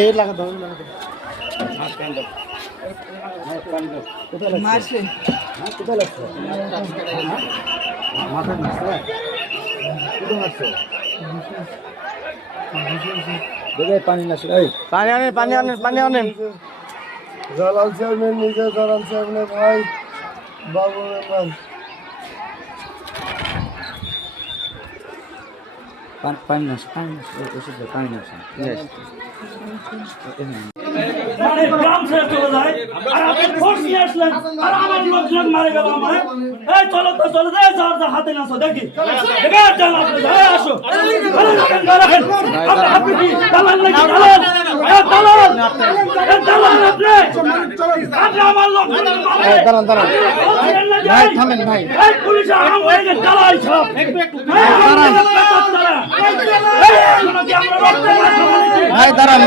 এই লাগা দাও মারছে কোথায় লাগছে মাথায় মারছে কোথায় মারছে দেখে পানি না এই পানি আনেন জালাল চেয়ারম্যান নিজে জালাল চেয়ারম্যানের ভাই বাবু মেম্বার পানি না ওষুধ পানি না মানে গ্রাম ছেড়ে চলে যায় আর আপনি ফোর্স নিয়ে আসলেন আর আমার লোকজন মারে গেল আমার এই চলো তো চলে যায় যার যা হাতে নাচো দেখি দেখে চল আপনি এই আসো রাখেন আপনি কি দালাল নাকি দালাল দালাল দালাল আপনি আমার লোকজন মারে দাঁড়ান ভাই থামেন ভাই এই পুলিশ আম হয়ে গেছে দালাল সব ভাই দাঁড়ান